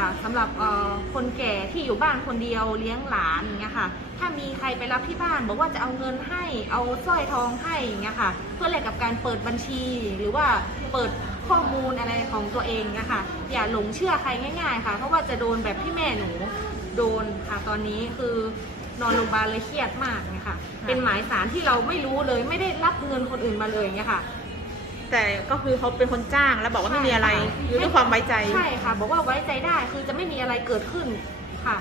ค่ะสำหรับเอ่อคนแก่ที่อยู่บ้านคนเดียวเลี้ยงหลานอย่างเงี้ยค่ะ ถ้ามีใครไปรับที่บ้าน บอกว่าจะเอาเงินให้เอาสร้อยทองให้อย่างเงี้ยค่ะ เพื่อแลกกับการเปิดบัญชีหรือว่าเปิดข้อมูลอะไรของตัวเองนะคะอย่าหลงเชื่อใครง่ายๆ ค่ะ เพราะว่าจะโดนแบบที่แม่หนูโดนค่ะ ตอนนี้คือนอนโรงพยาบาลเลยเครียดมากเนี่ยค่ะเป็นหมายสารที่เราไม่รู้เลยไม่ได้รับเงินคนอื่นมาเลยอย่างเงี้ยค่ะ แต่ก็คือเขาเป็นคนจ้างแล้วบอกว่าไม่มีอะไรอยู่ด้วยความไว้ใจ ใช่ค่ะ บอกว่าไว้ใจได้คือจะไม่มีอะไรเกิดขึ้นค่ะ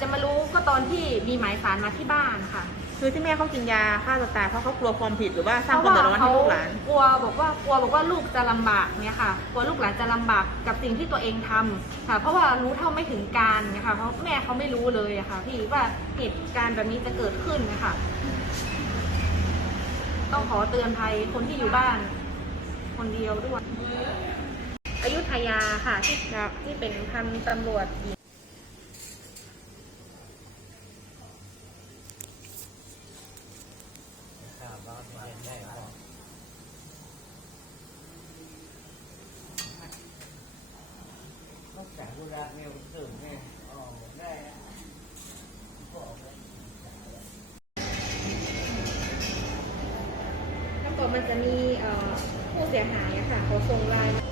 จะมารู้ก็ตอนที่มีหมายสารมาที่บ้านค่ะคือที่แม่เขากินยาฆ่าตัวตายเพราะเขากลัวความผิดหรือว่าสร้างความเดือดร้อนให้ลูกหลานกลัวบอกว่ากลัวบอกว่าลูกจะลำบากเนี่ยค่ะ กลัวลูกหลานจะลำบากกับสิ่งที่ตัวเองทำค่ะ เพราะว่ารู้เท่าไม่ถึงการเนี่ยค่ะเพราะแม่เขาไม่รู้เลยอะค่ะ พี่ว่าเหตุการณ์แบบนี้จะเกิดขึ้นนะคะต้องขอเตือนภัยคนที่อยู่บ้านคนเดียวด้วยอยุธยาค่ะที่ที่เป็นพันตำรวจหญิง nó cả vô ra nhiều tưởng nghe ờ đây á Bỏ đấy. แล้วก็มันจะมีเอ่อ ผู้เสียหายอะค่ะเขาส่งไลน์